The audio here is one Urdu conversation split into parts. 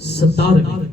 17।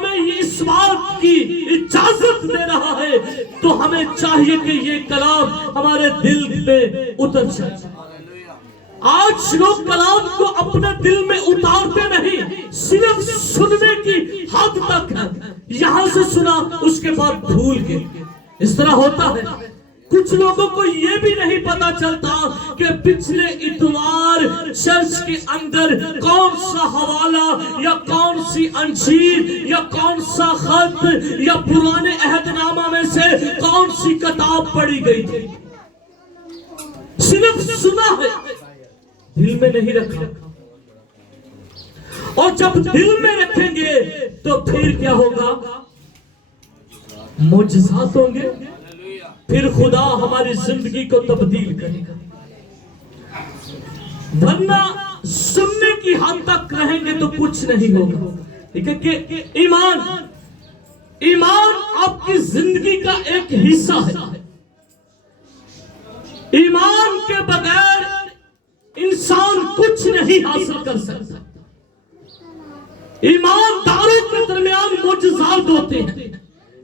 ہمیں اس بات کی اجازت دے رہا ہے تو ہمیں چاہیے کہ یہ کلام ہمارے دل میں اتر جائے. آج لوگ کلام کو اپنے دل میں اتارتے نہیں, صرف سننے کی حد تک ہے. یہاں سے سنا اس کے بعد بھول گئے. اس طرح ہوتا ہے. کچھ لوگوں کو یہ بھی نہیں پتا چلتا کہ پچھلے اتوار چرچ کے اندر کون سا حوالہ یا کون سی انجیل یا کون سا خط یا پرانے عہد نامہ میں سے کون سی کتاب پڑھی گئی تھی. صرف سنا ہے, دل میں نہیں رکھا. اور جب دل میں رکھیں گے تو پھر کیا ہوگا؟ معجزات ہوں گے. پھر خدا ہماری زندگی کو تبدیل کرے گا. ورنہ سننے کی حد تک رہیں گے تو کچھ نہیں ہوگا. ٹھیک ہے کہ ایمان آپ کی زندگی کا ایک حصہ ہے. ایمان کے بغیر انسان کچھ نہیں حاصل کر سکتا. ایمانداروں کے درمیان معجزات ہوتے ہیں.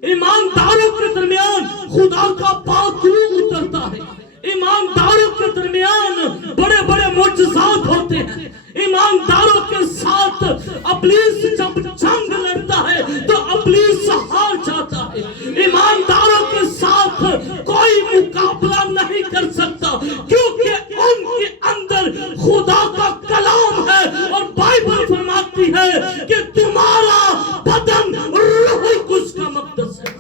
ایمانداروں کے درمیان خدا کا پاک روح اترتا ہے. ایمانداروں کے درمیان بڑے بڑے معجزات ہوتے ہیں. ایمانداروں کے ساتھ ابلیس جب جنگ لڑتا ہے تو ابلیس ہار جاتا ہے. ایمانداروں کے ساتھ کوئی مقابلہ نہیں کر سکتا کیونکہ ان کے اندر خدا کا کلام ہے. اور بائبل فرماتی ہے کہ تمہارا بدن روح القدس کا مقدس ہے.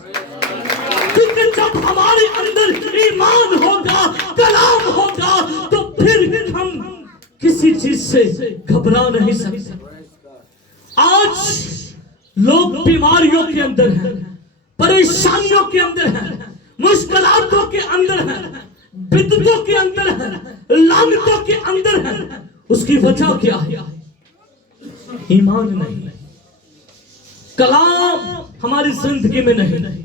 کیونکہ جب ہمارے اندر ایمان ہوگا, کلام ہوگا, تو پھر ہم کسی چیز سے گھبرا نہیں سکتے. آج لوگ بیماریوں کے اندر ہیں, پریشانیوں کے اندر ہیں, مشکلاتوں کے اندر ہیں, بدعتوں کے اندر ہیں, لعنتوں کے اندر ہیں. اس کی وجہ کیا ہے؟ ایمان نہیں, کلام ہماری زندگی میں نہیں.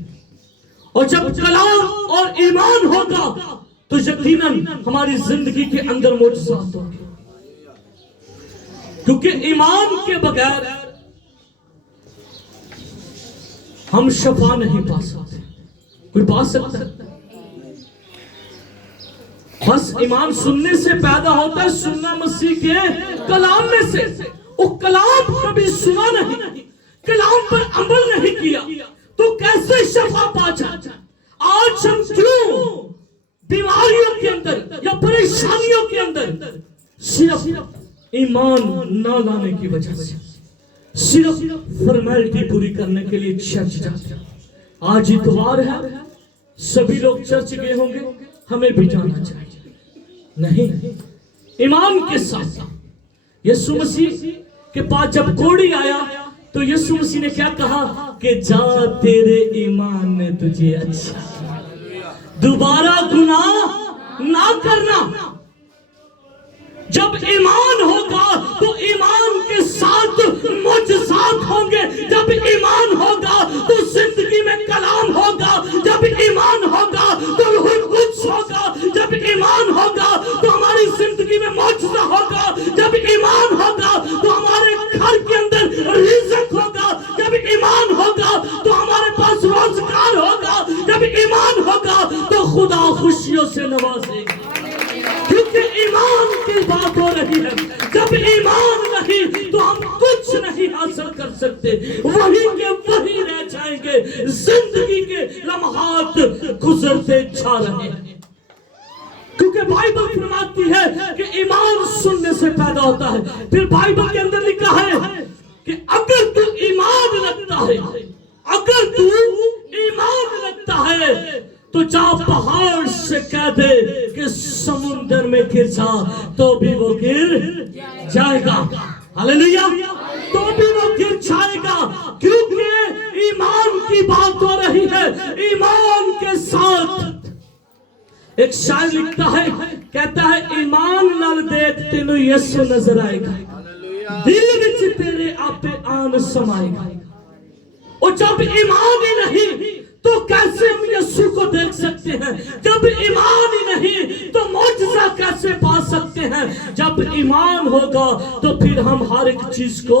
اور جب کلام اور ایمان ہوگا تو یقیناً ہماری زندگی کے اندر معجزات ہوں گے. کیونکہ ایمان کے بغیر ہم شفا نہیں پا سکتے. کوئی پا سکتا ہے؟ بس ایمان سننے سے پیدا ہوتا ہے, سننا مسیح کے کلام میں سے. وہ کلام کبھی سنا نہیں, کلام پر عمل نہیں کیا تو کیسے شفا پا جاتا؟ آج ہم کیوں بیماریوں کے اندر یا پریشانیوں کے اندر صرف ایمان نہ لانے کی وجہ سے, صرف فرمیلٹی پوری کرنے کے لیے چرچ جاتے ہیں. آج اتوار ہے, سبھی لوگ چرچ گئے ہوں گے, ہمیں بھی جانا چاہیے. نہیں, ایمان کے ساتھ یسوع مسیح کے پاس جب کوڑی آیا تو یسوع مسیح نے کیا کہا کہ جا تیرے ایمان نے تجھے اچھا کیا, دوبارہ گناہ نہ کرنا. جب ایمان ہوگا تو ایمان کے ساتھ معجزات ہوں گے. جب ایمان ہوگا تو زندگی میں کلام ہوگا. جب ایمان ہوگا تو روح القدس ہوگا. جب ایمان ہوگا تو ہماری زندگی میں معجزہ ہوگا. جب ایمان ہوگا تو ہمارے گھر کے اندر رزق ہوگا. جب ایمان ہوگا تو ہمارے پاس روزگار ہوگا. جب ایمان ہوگا تو خدا خوشیوں سے نوازے گا. کیونکہ ایمان کی بات ہو رہی ہے. جب ایمان نہیں تو ہم کچھ نہیں حاصل کر سکتے, وہی کے وہی رہ جائیں گے. زندگی کے لمحات گزرتے جا رہے ہیں. کیونکہ بائبل فرماتی ہے کہ ایمان سننے سے پیدا ہوتا ہے. پھر بائبل کے اندر لکھا ہے کہ اگر تو ایمان رکھتا ہے, اگر تو ایمان رکھتا ہے تو جا پہاڑ سے کہہ دے کہ سمندر میں گر جا تو بھی وہ گر جائے گا. ہاللیلویا, تو بھی وہ گر جائے گا. کیونکہ ایمان کی بات ہو رہی ہے. ایمان کے ساتھ ایک شاعر لکھتا ہے, کہتا ہے ایمان نال دیکھ تینو یسوع نظر آئے گا, دل وچ تیرے آپے آن سمائے گا. اور جب ایمان ہی نہیں تو کیسے ہم یسوع کو دیکھ سکتے ہیں؟ جب ایمان ہی نہیں تو معجزہ کیسے پا سکتے ہیں؟ جب ایمان ہوگا تو پھر ہم ہر ایک چیز کو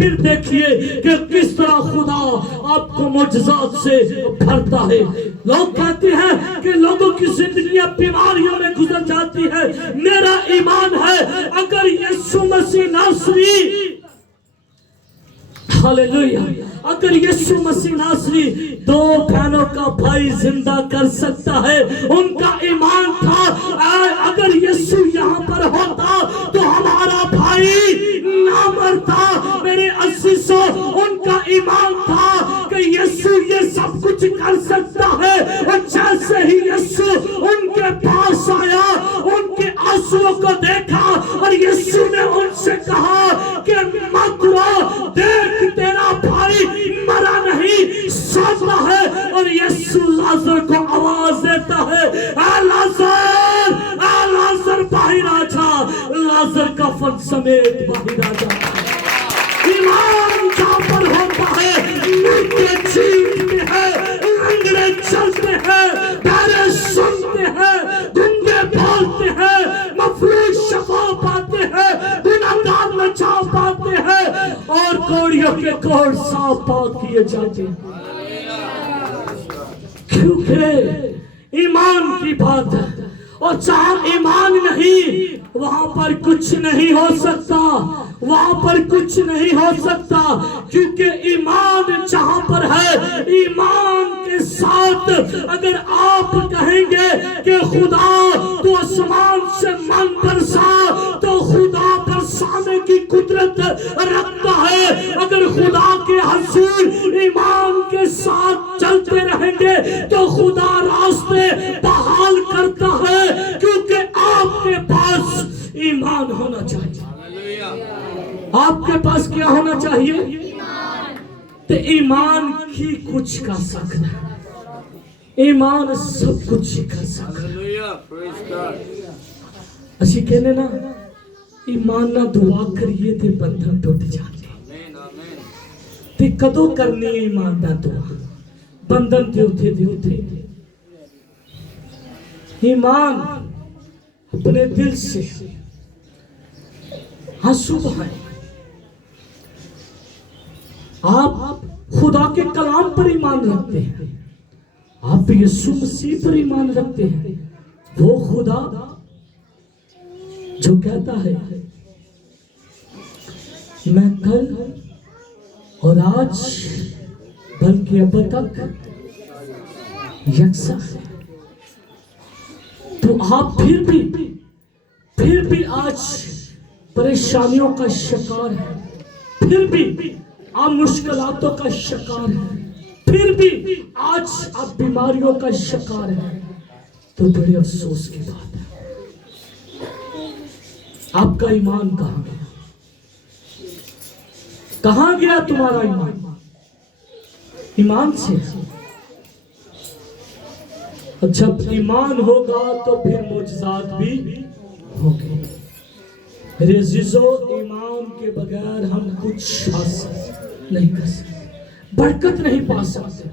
پھر دیکھیے کہ کس طرح خدا آپ کو معجزات سے بھرتا ہے. لوگ کہتے ہیں کہ لوگوں کی زندگیاں بیماریوں میں گزر جاتی ہے. میرا ایمان ہے اگر یسوع مسیح ناصری ہاللیلویہ اگر یسوع مسیح ناصری دو بہنوں کا بھائی زندہ کر سکتا ہے, ان کا ایمان تھا اگر یسوع یہاں پر ہوتا تو ہمارا بھائی نہ مرتا. میرے عزیزوں ان کا ایمان تھا کہ یسوع یہ سب کچھ کر سکتا ہے, اور جیسے ہی یسوع ان کے پاس آیا ان کے آنسوؤں کو دیکھا اور یسوع نے ان سے کہا کہ مت رو, دیکھ تیرا بھائی مرا نہیں سوتا ہے. اور یسوع لازر کو آواز دیتا ہے, اے لازر, اے لازر باہر آ جا. لازر کفن سمیت باہر آ جا. ایمان جہاں پر ہوتا ہے مردے جیتے ہیں, لنگڑے چلتے ہیں, بہرے سنتے ہیں, گنگے بولتے ہیں, مفلوج شفا پاتے ہیں, گناہگار نجات پاتے ہیں, اور کوڑیوں کے کوڑ صاف پاک کیے جاتے ہیں. کیونکہ ایمان کی بات ہے, اور جہاں ایمان نہیں وہاں پر کچھ نہیں ہو سکتا, وہاں پر کچھ نہیں ہو سکتا. کیونکہ ایمان جہاں پر ہے, ایمان کے ساتھ اگر آپ کہیں گے کہ خدا تو آسمان سے من برسا, تو خدا برسانے کی قدرت رکھتا ہے. اگر خدا کے حضور ایمان کے ساتھ چلتے رہیں گے تو خدا راستے بحال کرتا ہے, کیونکہ آپ کے پاس ایمان ہونا چاہیے. آپ کے پاس کیا ہونا چاہیے؟ تو ایمان کی کچھ کر سکتا ہے, ایمان سب کچھ کر سکتا ہے. اسی کہنے نا ایمان نہ دعا کریے تے بندھن ٹوٹ جاتے. تے کدو کرنی ہے ایمان نہ دعا, بندھن تے اٹھے. ایمان اپنے دل سے آنسو بہائیں. آپ خدا کے کلام پر ایمان رکھتے ہیں, آپ یسوع مسیح پر ایمان رکھتے ہیں. وہ خدا جو کہتا ہے میں کل اور آج بلکہ اب تک یکساں ہے, تو آپ پھر بھی آج پریشانیوں کا شکار ہے, پھر بھی آپ مشکلاتوں کا شکار ہے, پھر بھی آج آپ بیماریوں کا شکار ہے, تو بڑے افسوس کی بات ہے. آپ کا ایمان کہاں گیا؟ کہاں گیا تمہارا ایمان؟ ایمان سے جب ایمان ہوگا تو پھر معجزات بھی ہوگی. میرے عزیزو, ایمان کے بغیر ہم کچھ حاصل نہیں کر سکتے, برکت نہیں پا سکتے.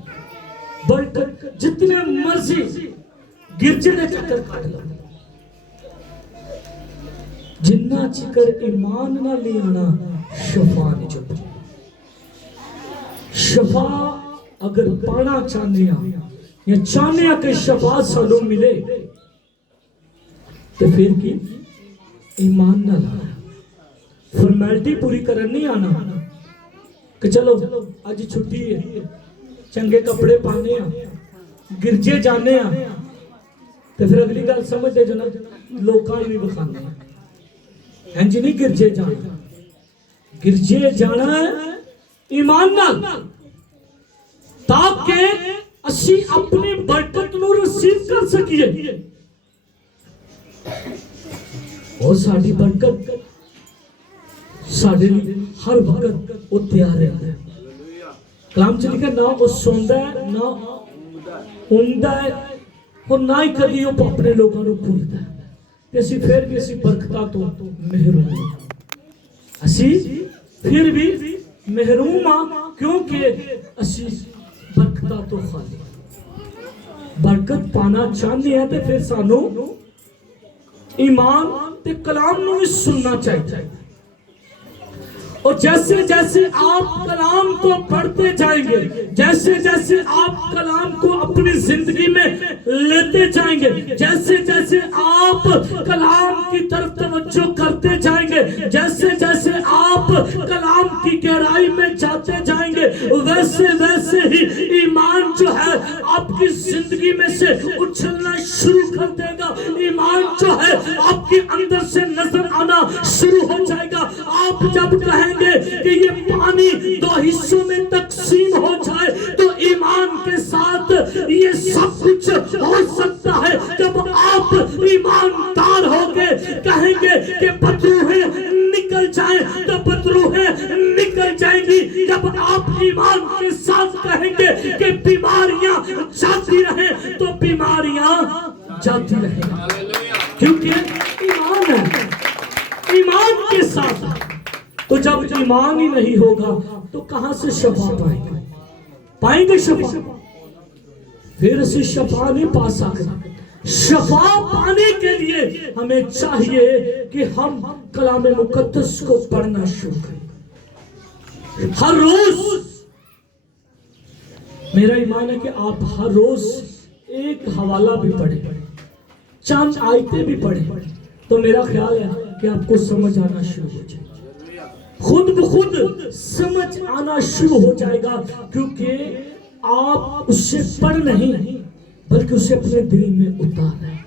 برکت جتنے مرضی گرجے نے چکر کاٹ لو, جنہ چکر ایمان نہ لے آنا شفا نہیں چکر. شفا اگر پانا چاہنے یا چاہنے کہ شفا سانو ملے تو پھر کی ایمان نہ لانا, فارمیلٹی پوری کرن نہیں آنا کہ چلو آج چھٹی ہے, چنگے کپڑے پانے ہیں, گرجے جانے ہیں, تو پھر اگلی گل سمجھ دے جو نا لوکاں بھی بخانے ہیں. ہنجی نہیں گرجے جانا, گرجے جانا ہے ایمان نال, تاکہ اسی اپنی برکت نو رسیو کر سکیے. اور ساری برکت ساڑھے ہر وقت وہ تیار رہتا ہے. کلام چلی کہ نہ وہ سوندہ ہے نہ اوندہ ہے, اور نہ ہی کبھی وہ اپنے لوگوں کو بھولتا ہے. اسی پھر بھی اسی برکتہ تو محروم ہیں, اسی پھر بھی محروم ہاں, کیونکہ اسی برکتہ تو خالی. برکت پانا چاہتے ہیں تو پھر سانو ایمان تے کلام نو بھی سننا چاہیے. اور جیسے جیسے آپ کلام کو پڑھتے جائیں گے، جیسے جیسے آپ کلام کو اپنی زندگی میں لیتے جائیں گے، جیسے جیسے آپ کلام کی طرف توجہ کرتے جائیں گے، جیسے جیسے آپ کلام کی گہرائی میں جاتے جائیں گے، ویسے ویسے ہی ایمان جو ہے آپ کی زندگی میں سے اچھلنا شروع کر دے گا، ایمان جو ہے آپ کے اندر سے نظر آنا شروع ہو جائے گا۔ آپ جب کہیں گے کہ یہ پانی دو حصوں میں تقسیم ہو جائے تو ایمان کے ساتھ یہ سب کچھ ہو سکتا ہے۔ جب آپ ایماندار ہو کے کہیں گے کہ بدروہیں نکل جائیں تو بدروہیں نکل جائیں گی۔ جب آپ ایمان کے ساتھ کہیں گے کہ بیماریاں جاتی رہیں تو بیماریاں جاتی رہیں، کیونکہ ایمان ہے، ایمان کے ساتھ۔ تو جب ایمان ہی نہیں ہوگا تو کہاں سے شفا پائیں گے شفا؟ پھر سے شفا نہیں پا سکتے۔ شفا پانے کے لیے ہمیں چاہیے کہ ہم کلام مقدس کو پڑھنا شروع کریں ہر روز۔ میرا ایمان ہے کہ آپ ہر روز ایک حوالہ بھی پڑھیں، چند آیتیں بھی پڑھیں، تو میرا خیال ہے کہ آپ کو سمجھ آنا شروع ہو جائے، خود بخود سمجھ آنا شروع ہو جائے گا، کیونکہ آپ اس سے پڑھ نہیں بلکہ اسے اپنے دل میں اتار رہے ہیں۔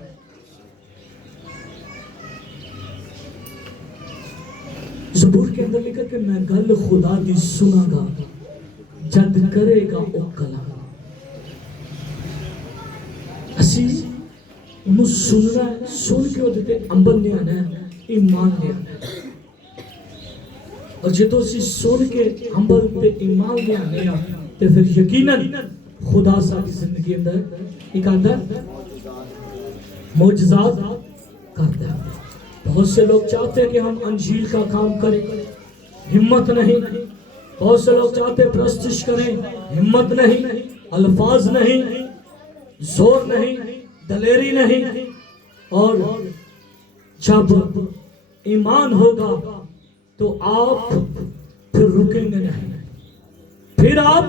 زبور کے اندر لکھا کہ میں گل خدا دی سنا گا جد کرے گا او کلام۔ اسی انہوں سننا ہے، سن کے وہ دیتے عمل نہیں آنا ہے، ایمان نہیں آنا ہے۔ اور جدو اسی سن کے عمل پہ ایمان نہیں آنے تو پھر یقیناً خدا ساری زندگی اندر ایک اندر معجزات کرتا ہے۔ بہت سے لوگ چاہتے ہیں کہ ہم انجیل کا کام کریں، ہمت نہیں۔ بہت سے لوگ چاہتے ہیں پرستش کریں، ہمت نہیں، الفاظ نہیں، زور نہیں، دلیری نہیں۔ اور جب ایمان ہوگا تو آپ پھر رکیں گے نہیں، پھر آپ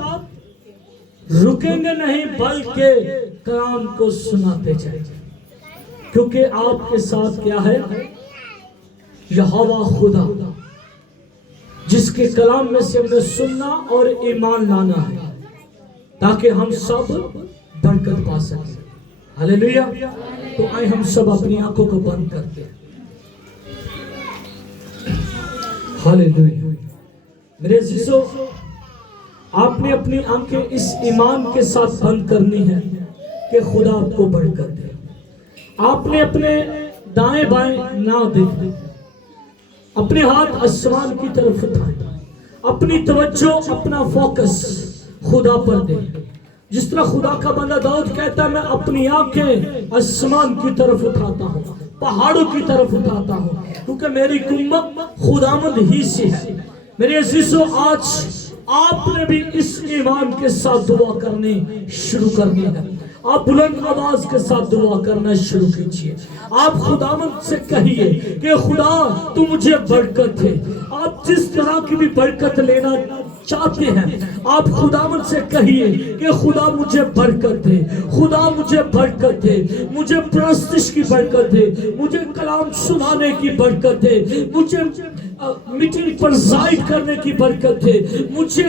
رکیں گے نہیں بلکہ کلام کو سناتے جائیں، کیونکہ آپ کے ساتھ کیا ہے؟ یہوہ خدا، جس کے کلام میں سے ہمیں سننا اور ایمان لانا ہے تاکہ ہم سب برکت پا سکیں۔ ہلیلویا۔ تو آئے ہم سب اپنی آنکھوں کو بند کرتے ہیں۔ ہلیلویا۔ میرے عزیزو، آپ نے اپنی آنکھیں اس ایمان کے ساتھ بند کرنی ہے کہ خدا آپ کو برکت دے۔ آپ نے اپنے دائیں بائیں نہ دیکھیں، اپنے ہاتھ آسمان کی طرف اٹھائیں، اپنی توجہ اپنا فوکس خدا پر دیں۔ جس طرح خدا کا بندہ داؤد کہتا ہے میں اپنی آنکھیں آسمان کی طرف اٹھاتا ہوں، پہاڑوں کی طرف اٹھاتا ہوں، کیونکہ میری قوت خداوند ہی سے ہے۔ میرے عزیزو، آج آپ نے بھی اس ایمان کے ساتھ دعا کرنی شروع کرنی ہے۔ آپ بلند آواز کے ساتھ دعا کرنا شروع کیجئے۔ آپ خداوند سے کہیے کہ خدا تو مجھے برکت ہے۔ آپ جس طرح کی بھی برکت لینا چاہتے ہیں آپ خداوند سے کہیے کہ خدا مجھے برکت دے، خدا مجھے برکت دے، مجھے پرستش کی برکت دے، مجھے کلام سنانے کی برکت دے، مجھے میٹنگ پر زائد کرنے کی برکت ہے، مجھے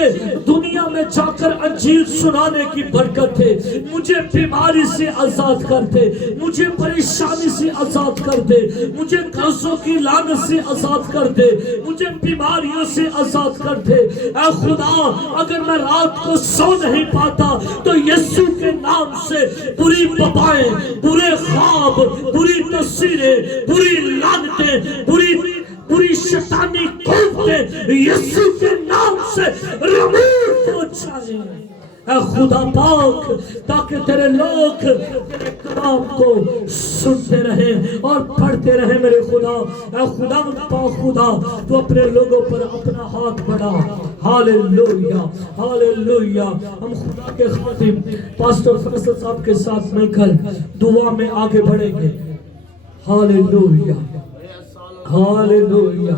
دنیا میں جا کر انجیل سنانے کی برکت ہے، مجھے بیماری سے آزاد کر دے، مجھے پریشانی سے آزاد کر دے، مجھے قرضوں کی لعنت سے آزاد کر دے، مجھے بیماریوں سے آزاد کر دے۔ اے خدا، اگر میں رات کو سو نہیں پاتا تو یسوع کے نام سے بری وبائیں، برے خواب، بری تصویریں، بری لعنتیں، بری شیطانی قوتیں یسوع کے نام سے رموف ہو جائیں۔ اے خدا پاک، تاکہ تیرے لوگ تیرے کلام کو سنتے رہیں اور پڑھتے رہیں۔ میرے خدا، اے خدا پاک، خدا تو اپنے لوگوں پر اپنا ہاتھ بڑھا۔ Hallelujah, hallelujah. ہم خدا کے خادم پاسٹر فیصل صاحب کے ساتھ مل کر دعا میں آگے بڑھیں گے۔ Hallelujah, hallelujah,